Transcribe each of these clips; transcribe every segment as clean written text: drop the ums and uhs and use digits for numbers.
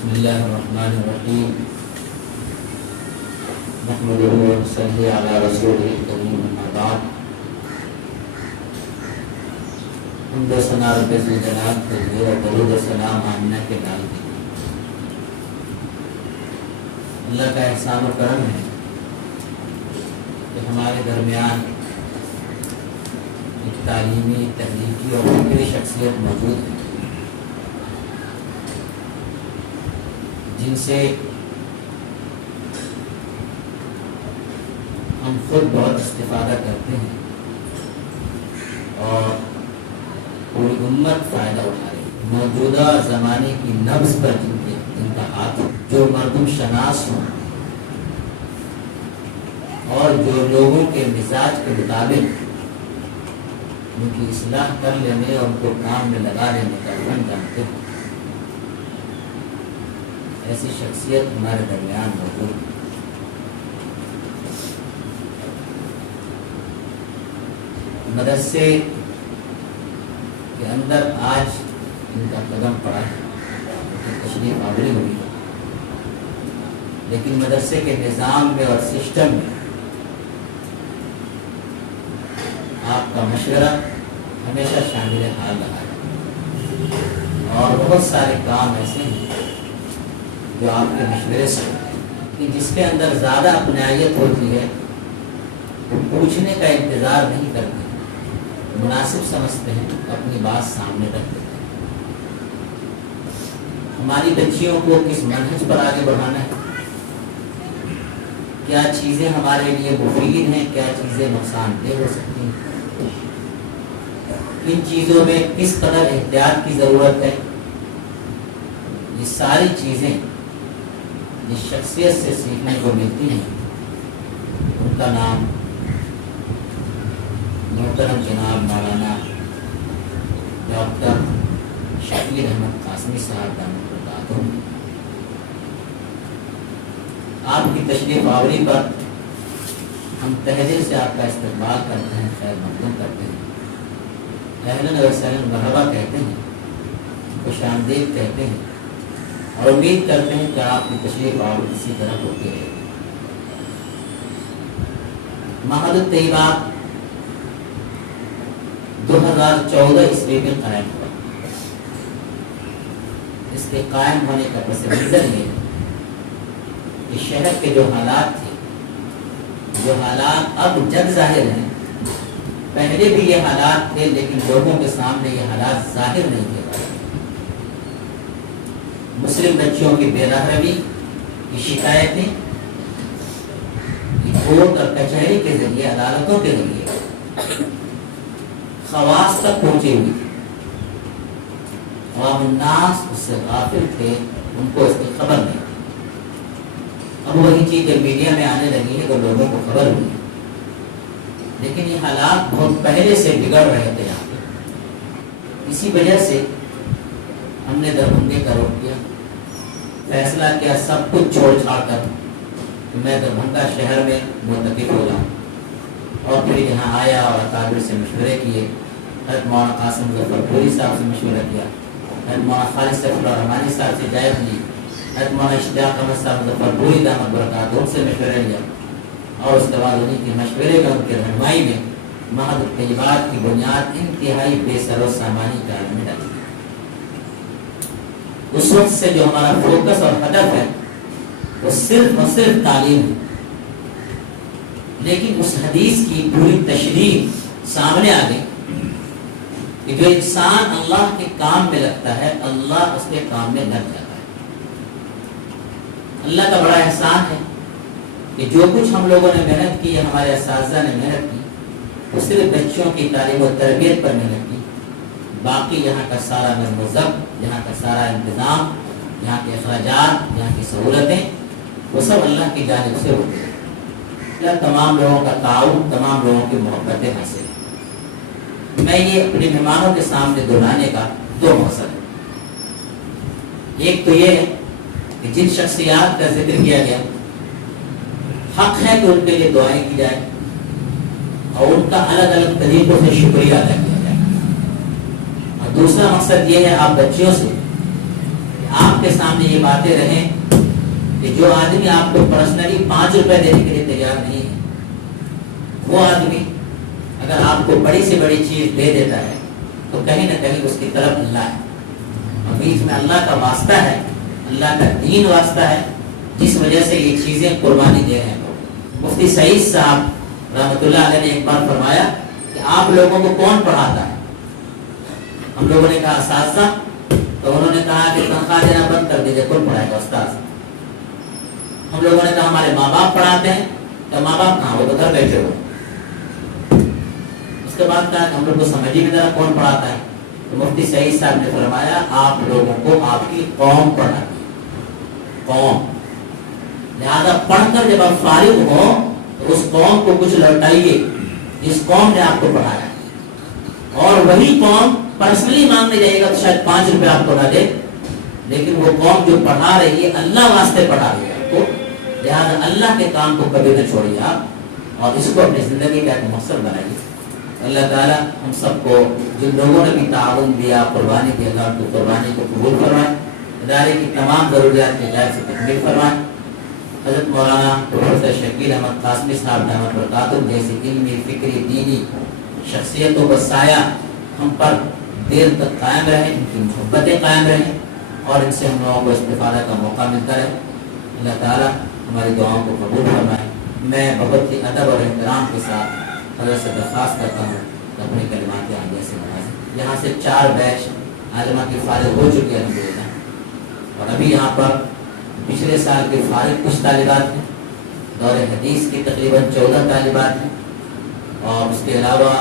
بسم اللہ الرحمن الرحیم نحمده ونصلی علی رسولہ الکریم اما بعد حمد و ثنا رب ذوالجلال کے لیے اور درود و سلام آمنہ کے لال کے لیے۔ اللہ کا احسان و کرم ہے کہ ہمارے درمیان ایک تعلیمی، تحریکی اور فکری شخصیت موجود ہے جن سے ہم خود بہت استفادہ کرتے ہیں اور پوری امت فائدہ اٹھا رہی ہے۔ موجودہ زمانے کی نبض پر جن کا ہاتھ، جو مردم شناس ہوں اور جو لوگوں کے مزاج کے مطابق ان کی اصلاح کر لینے اور ان کو کام میں لگا لینے کا فن جانتے ہیں، ایسی شخصیت ہمارے درمیان موجود ہے۔ مدرسے کے اندر آج ان کا قدم پڑا ہے، تشریف آوری ہوئی ہے، لیکن مدرسے کے نظام میں اور سسٹم میں آپ کا مشورہ ہمیشہ شامل حال رہا ہے اور بہت سارے کام ایسے ہیں جو آپ کے مشورے سے ہوتے ہیں کہ جس کے اندر زیادہ اپنائیت ہوتی ہے وہ پوچھنے کا انتظار نہیں کرتے، مناسب سمجھتے ہیں، اپنی بات سامنے رکھ دیتے ہیں۔ ہماری بچیوں کو کس منہج پر آگے بڑھانا ہے، کیا چیزیں ہمارے لیے مفید ہیں، کیا چیزیں نقصان دہ ہو سکتی ہیں، کن چیزوں میں کس قدر احتیاط کی ضرورت ہے، یہ ساری چیزیں جس شخصیت سے سیکھنے کو ملتی ہیں ان کا نام محترم جناب مولانا ڈاکٹر شفیع احمد قاسمی صاحب دامت برکاتہ۔ آپ کی تشریف آوری پر ہم تہہ دل سے آپ کا استقبال کرتے ہیں، خیر مقدم کرتے ہیں، اہلاً و سہلاً مرحبا کہتے ہیں، خوش آمدید کہتے ہیں اور امید کرتے ہیں کہ آپ کی تشریف آوری اسی طرح ہوتی رہے گی۔ معہد الطیبہ 2014 عیسوی میں قائم ہوا۔ اس کے قائم ہونے کا پس منظر یہ ہے کہ شہر کے جو حالات تھے، جو حالات اب جگ ظاہر ہیں، پہلے بھی یہ حالات تھے لیکن لوگوں کے سامنے یہ حالات ظاہر نہیں تھے۔ مسلم بچوں کی بے رحمی کی شکایتیں کورٹ اور کچہری کے ذریعے، عدالتوں کے ذریعے خواص تک پہنچی ہوئی تھی۔ عوام الناس اس سے غافل تھے، ان کو اس کی خبر نہیں تھی۔ اب وہی چیز جب میڈیا میں آنے لگی ہے تو لوگوں کو خبر ہوئی ہے، لیکن یہ حالات بہت پہلے سے بگڑ رہے تھے یہاں پہ۔ اسی وجہ سے ہم نے دربھنگے کا رخ کیا، فیصلہ کیا سب کچھ چھوڑ چھاڑ کر کہ میں دربھنگہ شہر میں معتکف ہو جاؤں، اور پھر یہاں آیا اور اکابر سے مشورے کیے، حضرت مولانا قاسم ظفر پوری صاحب سے مشورہ کیا، حضرت مولانا خالد سیف الرحمانی صاحب سے جائز لی، حضرت مولانا اشتیاق احمد صاحب ظفر پوری دامت برکاتہ ان سے مشورہ لیا، اور اس کے بعد انہیں کے مشورے کا ان کے رہنمائی میں معہد الطیبات کی بنیاد انتہائی بے سر و سامانی کے عالم میں ڈالی۔ اس وقت سے جو ہمارا فوکس اور ہدف ہے وہ صرف اور صرف تعلیم ہے، لیکن اس حدیث کی پوری تشریح سامنے آ گئی کہ جو انسان اللہ کے کام میں لگتا ہے اللہ اس کے کام میں لگ جاتا ہے۔ اللہ کا بڑا احسان ہے کہ جو کچھ ہم لوگوں نے محنت کی، ہمارے اساتذہ نے محنت کی، وہ صرف بچوں کی تعلیم و تربیت پر محنت کی، باقی یہاں کا سارا نظم و ضبط، یہاں کا سارا انتظام، یہاں کے اخراجات، یہاں کی سہولتیں، وہ سب اللہ کی جانب سے ہوتی ہیں۔ اللہ تمام لوگوں کا تعاون، تمام لوگوں کی محبتیں حاصل ہیں۔ میں یہ اپنے مہمانوں کے سامنے دہرانے کا دو مقصد ہے۔ ایک تو یہ ہے کہ جن شخصیات کا ذکر کیا گیا حق ہے کہ ان کے لیے دعائیں کی جائے اور ان کا الگ الگ طریقوں سے شکریہ ادا کیا جائے۔ اور دوسرا مقصد یہ ہے آپ بچیوں سے آپ کے سامنے یہ باتیں رہیں کہ جو آدمی آپ کو پرسنلی 5 روپے دینے کے لیے تیار نہیں ہے، وہ آدمی اگر آپ کو بڑی سے بڑی چیز دے دیتا ہے تو کہیں نہ کہیں اس کی طرف اللہ ہے، اور بیچ میں اللہ کا واسطہ ہے، اللہ کا دین واسطہ ہے، جس وجہ سے یہ چیزیں قربانی دے رہے ہیں لوگ۔ مفتی سعید صاحب رحمۃ اللہ علیہ نے ایک بار فرمایا کہ آپ لوگوں کو کون پڑھاتا ہے؟ ہم لوگوں نے کہا اساتذہ، تو انہوں نے کہا کہ تنخواہ دینا بند کر دیجیے، کون پڑھائے گا استاذ؟ ہم لوگوں نے کہا ہمارے ماں باپ پڑھاتے ہیں، تو ماں باپ کہاں، وہ تو گھر بیٹھے ہوئے۔ اس کے بعد کہا کہ ہم لوگ کو سمجھی بھی طرح کون پڑھاتا ہے؟ تو مفتی سعید صاحب نے فرمایا آپ لوگوں کو آپ کی قوم پڑھاتی ہے، قوم، لہذا پڑھ کر جب آپ فارغ ہو تو اس قوم کو کچھ لوٹائیے جس قوم نے آپ کو پڑھایا، اور وہی قوم پرسنلی مانگنے جائے گا تو شاید 5 روپے آپ کو نہ دے، لیکن وہ قوم جو پڑھا رہی ہے اللہ واسطے پڑھا رہی ہے آپ کو، لہذا اللہ کے کام کو کبھی نہ چھوڑیے آپ، اور اس کو اپنی زندگی کا ایک مقصد بنائیے۔ اللہ تعالیٰ ہم سب کو جن لوگوں نے بھی تعاون دیا، قربانی کی، اللہ کی قربانی کو قبول فرمائے، ادارے کی تمام ضروریات کی ہدایت سے تکمیل فرمائے۔ حضرت مولانا پروفیسر شکیل احمد قاسمی صاحب دامت برکاتہ جیسی علمی، فکری، دینی شخصیتوں کا سایہ ہم پر دیر تک قائم رہیں، ان کی محبتیں قائم رہیں، اور ان سے ہم لوگوں کو استفادہ کا موقع ملتا رہے۔ اللہ تعالیٰ ہماری دعاؤں کو قبول فرمائے۔ میں بہت ہی ادب اور احترام کے ساتھ حضرت سے درخواست کرتا ہوں کہ اپنے کلمات عالیہ سے نوازیں۔ یہاں سے 4 بیچ عالمہ کی فارغ ہو چکی ہے الحمدللہ، اور ابھی یہاں پر پچھلے سال کے فارغ کچھ طالبات ہیں، دور حدیث کی تقریباً 14 طالبات ہیں، اور اس کے علاوہ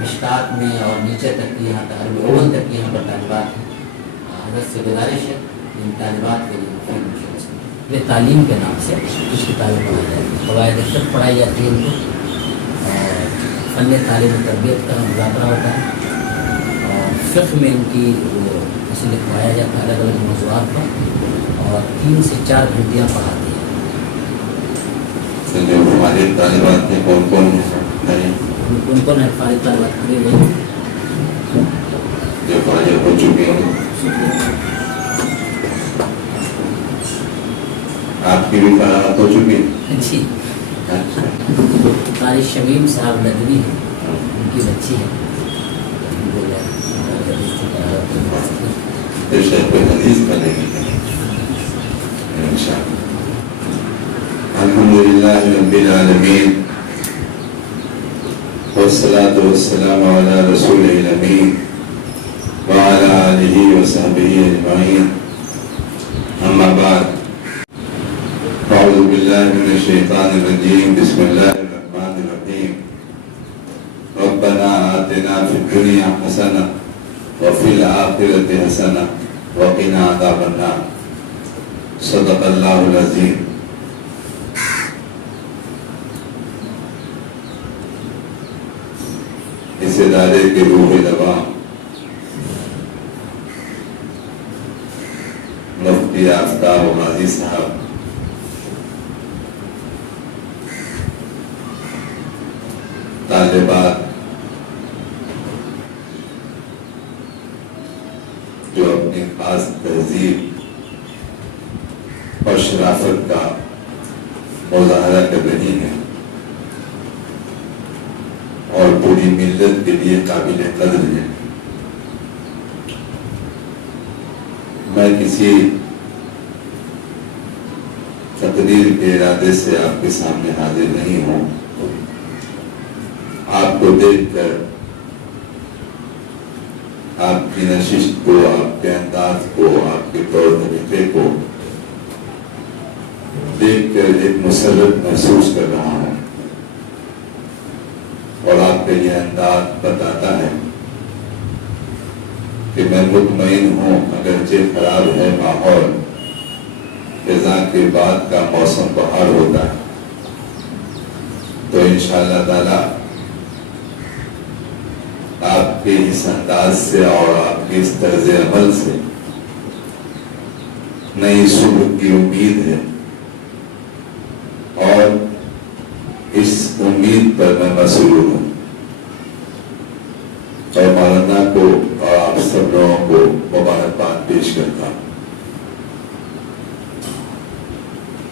مشکات میں اور نیچے تک کی یہاں تک عربی اول تک کی یہاں پر طالبات ہیں۔ حضرت سے گزارش ہے ان طالبات کے لیے یہ تعلیم کے نام سے کچھ کتابیں پڑھائی جاتی ہیں، قواعد فقہ پڑھائی جاتی ہے ان کو، اور فن تعلیم و تربیت کا مذاکرہ ہوتا ہے، اور فقہ میں ان کی وہ اصل لکھوایا جاتا ہے الگ الگ موضوعات پر، اور 3 سے 4 گھنٹیاں پڑھاتی ہیں۔ جو ہمارے طالبات ہیں کون کون ہے فارغ طالبات کھڑے ہوئے جو فارغ ہو چکے ہیں؟ آپ کی بھی فراغت ہو چکی ہے؟ جی، قاری شمیم صاحب ندوی ہیں، ان کی بچی ہے، شیخ حدیث بنے گی انشاءاللہ۔ الحمدللہ رب العالمین، والصلاة والسلام علی رسول الامین وعلی آلہ وصحبہ اجمعین، اما بعد، اعوذ باللہ من الشیطان الرجیم، بسم اللہ الرحمن الرحیم، ربنا آتنا فی الدنیا حسنہ وفی الآخرۃ حسنہ وقنا عذاب النار، صدق اللہ العظیم۔ اس ادارے کے روح لواء مفتی آفتاب غازی صاحب، طالبات جو اپنی خاص تہذیب اور شرافت کا مظاہرہ کر رہی ہیں اور پوری ملت کے لیے قابل قدر ہیں، میں کسی تقریر کے ارادے سے آپ کے سامنے حاضر نہیں ہوں، آپ کو دیکھ کر، آپ کی نشست کو، آپ کے انداز کو، آپ کے طور طریقے کو دیکھ کر ایک مسرت محسوس کر رہا ہوں، اور آپ کا یہ انداز بتاتا ہے کہ میں مطمئن ہوں، اگرچہ خراب ہے ماحول، خزاں کے بعد کا موسم بہار ہوتا ہے، تو انشاءاللہ تعالی آپ کے اس انداز سے اور آپ کے اس طرز عمل سے نئی صبح کی امید ہے، اور اس امید پر میں مسرور ہوں، اور مولانا کو اور آپ سب لوگوں کو مبارکباد پیش کرتا ہوں۔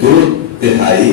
2/3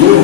2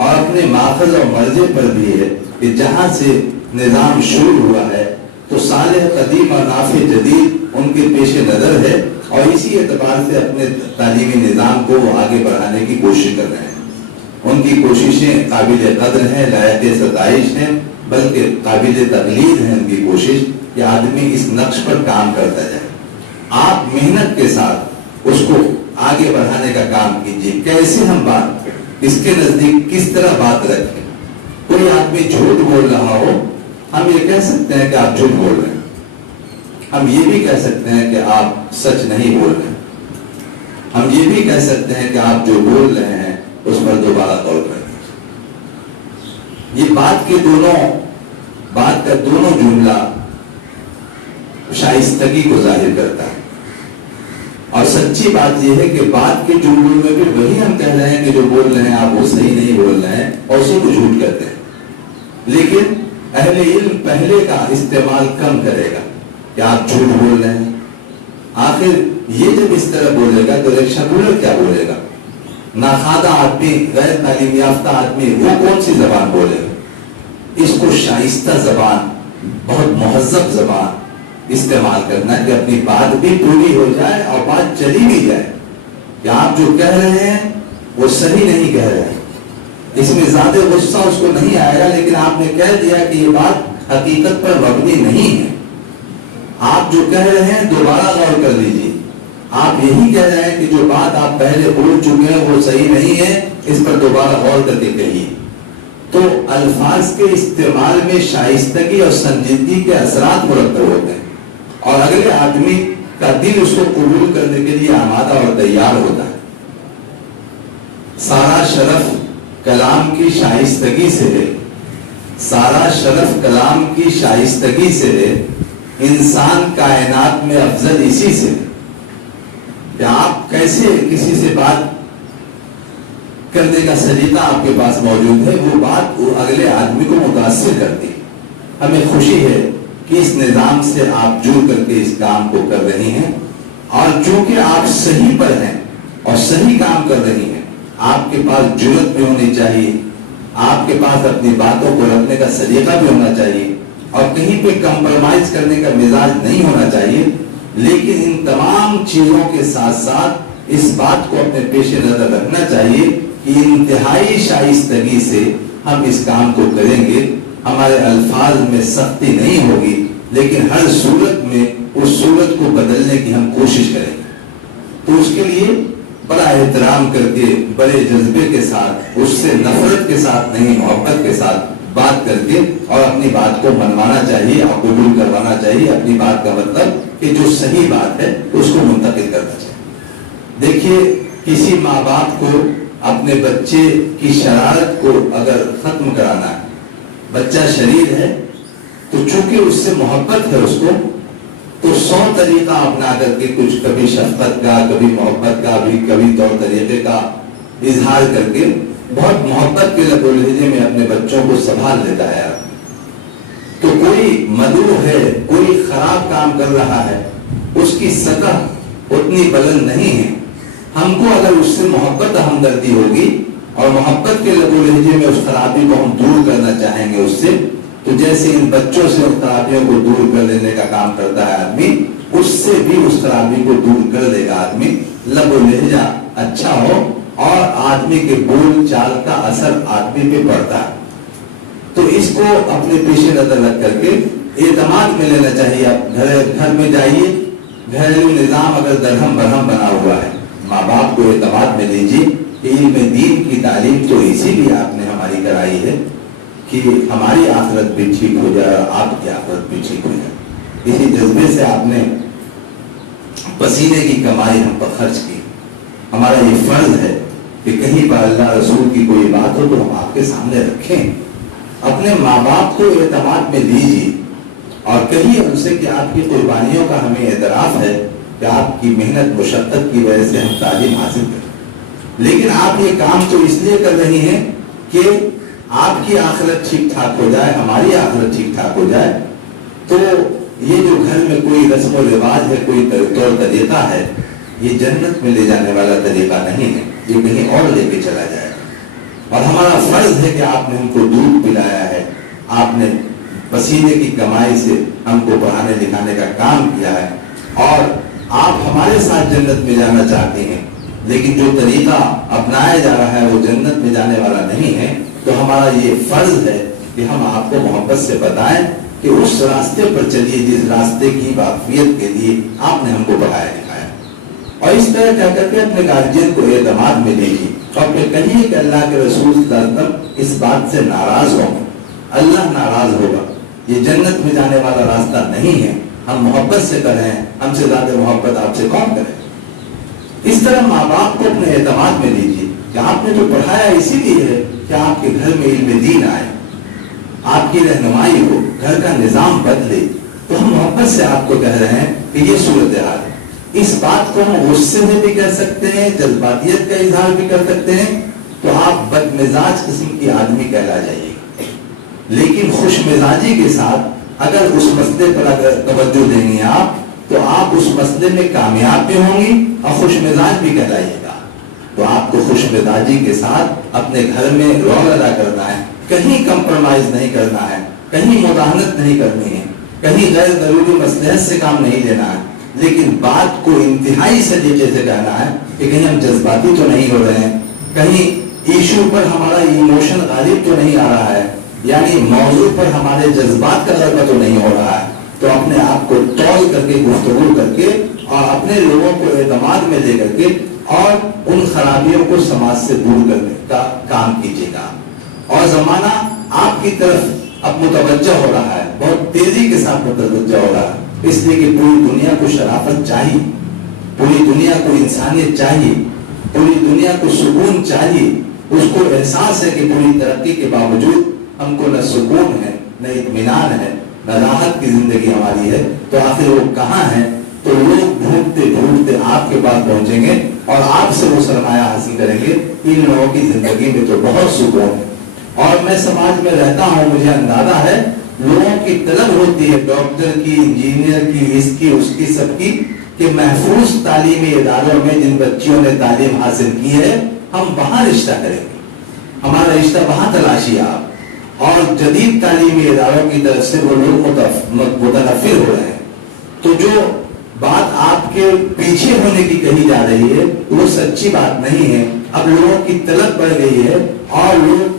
اور اپنے ماخذ اور مرجع پر بھی ہے کہ جہاں سے نظام شروع ہوا ہے تو صالح قدیم اور نافع جدید ان کے پیش نظر ہے، اور اسی اعتبار سے اپنے تعلیمی نظام کو وہ آگے بڑھانے کی کوشش کر رہے ہیں۔ ان کی کوششیں قابل قدر ہیں، لائق ستائش ہیں، بلکہ قابل تقلید ہے ان کی کوشش کہ آدمی اس نقش پر کام کرتا جائے۔ آپ محنت کے ساتھ اس کو آگے بڑھانے کا کام کیجیے۔ کیسے ہم بات اس کے نزدیک کس طرح بات رکھیں؟ کوئی آدمی جھوٹ بول رہا ہو، ہم یہ کہہ سکتے ہیں کہ آپ جھوٹ بول رہے ہیں، ہم یہ بھی کہہ سکتے ہیں کہ آپ سچ نہیں بول رہے ہیں، ہم یہ بھی کہہ سکتے ہیں کہ آپ جو بول رہے ہیں اس پر دوبارہ غور کریں۔ یہ بات کا دونوں جملہ شائستگی کو ظاہر کرتا ہے، اور سچی بات یہ ہے کہ بات کے جملوں میں بھی وہی ہم کہہ رہے ہیں کہ جو بول رہے ہیں آپ وہ صحیح نہیں بول رہے ہیں، اور اسی کو جھوٹ کہتے ہیں۔ لیکن اہل علم پہلے کا استعمال کم کرے گا کہ آپ جھوٹ بول رہے ہیں۔ آخر یہ جب اس طرح بولے گا تو رکشا بولر کیا بولے گا؟ ناخوادہ آدمی، غیر تعلیم یافتہ آدمی وہ کون سی زبان بولے گا؟ اس کو شائستہ زبان، بہت مہذب زبان استعمال کرنا ہے کہ اپنی بات بھی پوری ہو جائے اور بات چلی بھی جائے کہ آپ جو کہہ رہے ہیں وہ صحیح نہیں کہہ رہے ہیں۔ اس میں زیادہ غصہ اس کو نہیں آئے گا، لیکن آپ نے کہہ دیا کہ یہ بات حقیقت پر مبنی نہیں ہے، آپ جو کہہ رہے ہیں دوبارہ غور کر لیجیے، آپ یہی کہہ رہے ہیں کہ جو بات آپ پہلے بول چکے ہیں وہ صحیح نہیں ہے، اس پر دوبارہ غور کر کے کہیے۔ تو الفاظ کے استعمال میں شائستگی اور سنجیدگی کے اثرات مرتب ہوتے ہیں، اور اگلے آدمی کا دل اس کو قبول کرنے کے لیے آمادہ اور تیار ہوتا ہے۔ سارا شرف کلام کی شائستگی سے ہے، سارا شرف کلام کی شائستگی سے ہے، انسان کائنات میں افضل اسی سے ہے۔ کہ آپ کیسے کسی سے بات کرنے کا سلیقہ آپ کے پاس موجود ہے، وہ بات اگلے آدمی کو متاثر کرتی ہے۔ ہمیں خوشی ہے کہ اس نظام سے آپ جڑ کر کے اس کام کو کر رہی ہیں، اور چونکہ آپ صحیح پر ہیں اور صحیح کام کر رہی ہیں، آپ کے پاس جرأت بھی ہونی چاہیے، آپ کے پاس اپنی باتوں کو رکھنے کا سلیقہ بھی ہونا چاہیے، اور کہیں پہ کمپرومائز کرنے کا مزاج نہیں ہونا چاہیے۔ لیکن ان تمام چیزوں کے ساتھ ساتھ اس بات کو اپنے پیش نظر رکھنا چاہیے کہ انتہائی شائستگی سے ہم اس کام کو کریں گے، ہمارے الفاظ میں سختی نہیں ہوگی، لیکن ہر صورت میں اس صورت کو بدلنے کی ہم کوشش کریں گے۔ تو اس کے لیے بڑا احترام کر کے، بڑے جذبے کے ساتھ، اس سے نفرت کے ساتھ نہیں، محبت کے ساتھ بات کر کے اور اپنی بات کو منوانا چاہیے اور قبول کروانا چاہیے۔ اپنی بات کا مطلب کہ جو صحیح بات ہے اس کو منتقل کرنا چاہیے۔ دیکھیے، کسی ماں باپ کو اپنے بچے کی شرارت کو اگر ختم کرانا ہے، بچہ شریر ہے تو چونکہ اس سے محبت ہے اس کو، تو 100 طریقہ اپنا کر کے کچھ کبھی شفقت کا، کبھی محبت کا، کبھی طور طریقے کا اظہار کر کے بہت محبت کے لب و لہجے میں اپنے بچوں کو سنبھال لیتا ہے۔ تو کوئی مدعو ہے، کوئی خراب کام کر رہا ہے، اس کی سطح اتنی بلند نہیں ہے۔ ہم کو اگر اس سے محبت ہمدردی ہوگی اور محبت کے لب و لہجے میں اس خرابی کو ہم دور کرنا چاہیں گے اس سے، تو جیسے ان بچوں سے ان خرابیوں کو دور کر لینے کا کام کرتا ہے آدمی، اس سے بھی اس خرابی کو دور کر دے گا آدمی۔ لب و لہجہ اچھا ہو اور آدمی کے بول چال کا اثر آدمی پہ پڑتا ہے، تو اس کو اپنے پیش نظر رکھ کر کے اعتماد میں لینا چاہیے۔ آپ گھر میں جائیے، گھریلو نظام اگر درہم برہم بنا ہوا ہے، ماں باپ کو اعتماد میں لیجیے کہ علم دین کی تعلیم تو اسی لیے آپ نے ہماری کرائی ہے کہ ہماری آخرت بھی ٹھیک ہو جائے اور آپ کی آخرت بھی ٹھیک ہو جائے۔ اسی جذبے سے آپ نے پسینے کی کمائی ہم پر خرچ کی۔ ہمارا یہ فرض ہے کہ کہیں پر اللہ رسول کی کوئی بات ہو تو ہم آپ کے سامنے رکھیں۔ اپنے ماں باپ کو اعتماد میں لیجیے اور کہیے ان سے کہ آپ کی قربانیوں کا ہمیں اعتراف ہے کہ آپ کی محنت مشقت کی وجہ سے ہم تعلیم حاصل کریں، لیکن آپ یہ کام تو اس لیے کر رہی ہیں کہ آپ کی آخرت ٹھیک ٹھاک ہو جائے، ہماری آخرت ٹھیک ٹھاک ہو جائے۔ تو یہ جو گھر میں کوئی رسم و رواج ہے، کوئی طور طریقہ ہے، یہ جنت میں لے جانے والا طریقہ نہیں ہے، یہ کہیں اور لے کے چلا جائے۔ اور ہمارا فرض ہے کہ آپ نے ہم کو دودھ پلایا ہے، آپ نے پسینے کی کمائی سے ہم کو پڑھانے لکھانے کا کام کیا ہے، اور آپ ہمارے ساتھ جنت میں جانا چاہتے ہیں، لیکن جو طریقہ اپنایا جا رہا ہے وہ جنت میں جانے والا نہیں ہے، تو ہمارا یہ فرض ہے کہ ہم آپ کو محبت سے بتائیں کہ اس راستے پر چلیے جس راستے کی واقفیت کے لیے آپ نے ہم کو پڑھایا لکھایا، اور اس طرح کیا کر کے اپنے گارجین کو اعتماد میں لیجیے، اور پھر کہیے کہ اللہ کے رسول صلی اللہ علیہ وسلم اس بات سے ناراض ہوں گے، اللہ ناراض ہوگا، یہ جنت میں جانے والا راستہ نہیں ہے، ہم محبت سے کریں، ہم سے زیادہ محبت آپ سے کون کرے۔ اس طرح ماں باپ کو اپنے اعتماد میں لیجیے کہ آپ نے جو پڑھایا اسی لیے ہے کہ آپ کے گھر میں علم دین آئے، آپ کی رہنمائی ہو، گھر کا نظام بدلے، تو ہم محبت سے آپ کو کہہ رہے ہیں کہ یہ صورتحال ہے۔ اس بات کو ہم غصے میں بھی کہہ سکتے ہیں، جذباتیت کا اظہار بھی کر سکتے ہیں، تو آپ بد مزاج قسم کی آدمی کہلا جائیے گا، لیکن خوش مزاجی کے ساتھ اگر اس مسئلے پر اگر توجہ دیں گے آپ، تو آپ اس مسئلے میں کامیاب بھی ہوں گی اور خوش مزاج بھی کہلائیے گا۔ تو آپ کو خوش مزاجی کے ساتھ اپنے گھر میں رول ادا کرنا ہے، کہیں کمپرومائز نہیں کرنا ہے، کہیں مداحنت نہیں کرنی ہے، کہیں غیر ضروری مصلحت سے کام نہیں لینا ہے، لیکن بات کو انتہائی سلیقے سے کہنا ہے کہ کہیں ہم جذباتی تو نہیں ہو رہے ہیں، کہیں ایشو پر ہمارا ایموشن غالب تو نہیں آ رہا ہے، یعنی موضوع پر ہمارے جذبات کا غلبہ تو نہیں ہو رہا ہے۔ تو اپنے آپ کو تول کر کے گفتگو کر کے اور اپنے لوگوں کو اعتماد میں لے کر کے اور ان خرابیوں کو سماج سے دور کرنے کا کام کیجیے گا۔ اور زمانہ آپ کی طرف اب متوجہ ہو رہا ہے، بہت تیزی کے ساتھ متوجہ ہو رہا ہے، اس لیے کہ پوری دنیا کو شرافت چاہیے، پوری دنیا کو انسانیت چاہیے، پوری دنیا کو سکون چاہیے۔ اس کو احساس ہے کہ پوری ترقی کے باوجود ہم کو نہ سکون ہے، نہ اطمینان ہے، نہ راحت کی زندگی ہماری ہے، تو آخر وہ کہاں ہے؟ تو لوگ ڈھونڈتے ڈھونڈتے آپ کے پاس پہنچیں گے اور آپ سے وہ سرمایہ حاصل کریں گے، ان لوگوں کی زندگی میں تو بہت سکون ہے۔ اور میں سماج میں رہتا ہوں، مجھے اندازہ ہے لوگوں کی طلب ہوتی ہے، ڈاکٹر کی، انجینئر کی، اس کی اس کی سب کی، کہ محفوظ تعلیمی اداروں میں جن بچیوں نے تعلیم حاصل کی ہے ہم وہاں رشتہ کریں گے، ہمارا رشتہ وہاں تلاشیے آپ۔ اور جدید تعلیمی اداروں کی طرف سے وہ لوگ متنفر ہو رہے ہیں، تو جو بات آپ کے پیچھے ہونے کی کہی جا رہی ہے وہ سچی بات نہیں ہے۔ اب لوگوں کی طلب بڑھ گئی ہے اور لوگ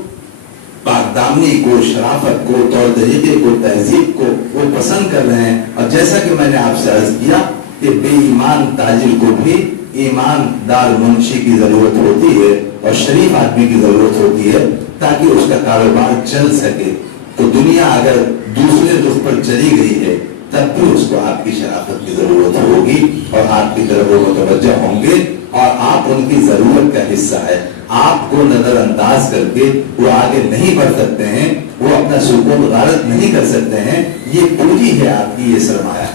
پاکدامنی کو، شرافت کو، طور طریقے کو، تہذیب کو وہ پسند کر رہے ہیں۔ اور جیسا کہ میں نے آپ سے عرض کیا کہ بے ایمان تاجر کو بھی ایماندار منشی کی ضرورت ہوتی ہے اور شریف آدمی کی ضرورت ہوتی ہے تاکہ اس کا کاروبار چل سکے۔ تو دنیا اگر دوسرے رخ پر چلی گئی ہے تب بھی اس کو آپ کی شرافت کی ضرورت ہوگی اور آپ کی طرف وہ متوجہ ہوں گے اور آپ ان کی ضرورت کا حصہ ہے۔ آپ کو نظر انداز کر کے وہ آگے نہیں بڑھ سکتے ہیں، وہ اپنا سکون غارت نہیں کر سکتے ہیں۔ یہ پوری ہے آپ کی یہ سرمایہ،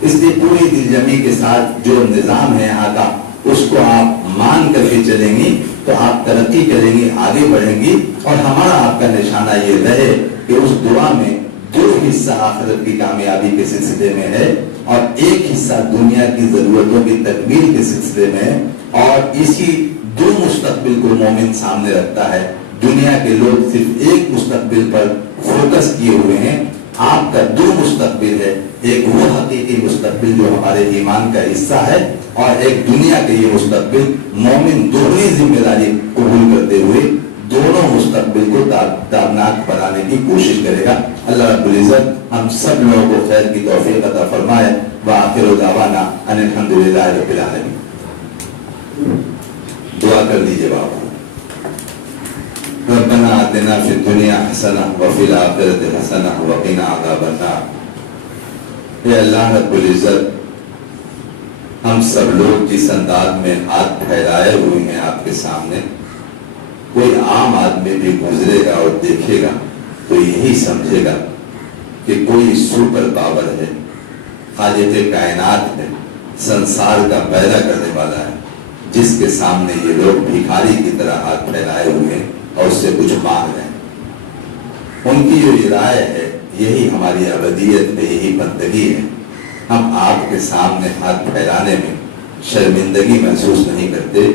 اس لیے پوری دل جمی کے ساتھ جو نظام ہے یہاں کا اس کو آپ مان کر کے چلیں گی تو آپ ترقی کریں گی، آگے بڑھیں گی۔ اور ہمارا آپ کا نشانہ یہ رہے کہ اس دعا میں 2 حصہ آخرت کی کامیابی کے سلسلے میں ہے اور 1 حصہ دنیا کی ضرورتوں کی تکمیل کے سلسلے میں ہے، اور اسی 2 مستقبل کو مومن سامنے رکھتا ہے۔ دنیا کے لوگ صرف 1 مستقبل پر فوکس کیے ہوئے ہیں، آپ کا 2 مستقبل ہے، ایک وہ حقیقی مستقبل جو ہمارے ایمان کا حصہ ہے اور ایک دنیا کے یہ مستقبل۔ مومن دوہری ذمہ داری قبول کرتے ہوئے دونوں مستقبل کو تابناک بنانے کی کوشش کرے گا۔ اللہ رب العزت ہم سب لوگوں کو خیر کی توفیق عطا فرمائے۔ وآخر دعوانا ان الحمدللہ رب العالمین۔ دعا کر دیجئے بابا۔ ربنا آتنا فی الدنیا حسنہ وفی الآخرۃ حسنہ وقنا عذاب النار۔ اے اللہ رب العزت، ہم سب لوگ جس انداز میں ہاتھ پھیلائے ہوئے ہیں آپ کے سامنے، کوئی عام آدمی بھی گزرے گا اور دیکھے گا تو یہی سمجھے گا کہ کوئی سپر پاور ہے، خالق کائنات ہے، سنسار کا پیدا کرنے والا ہے، جس کے سامنے یہ لوگ بھکاری کی طرح ہاتھ پھیلائے ہوئے ہیں اور اس سے کچھ مانگ رہے ہیں۔ ان کی جو رائے ہے یہی ہماری ابدیت میں یہی بندگی ہے۔ ہم آپ کے سامنے ہاتھ پھیلانے میں شرمندگی محسوس نہیں کرتے،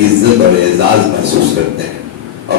عزت اور اعزاز محسوس کرتے ہیں۔ اور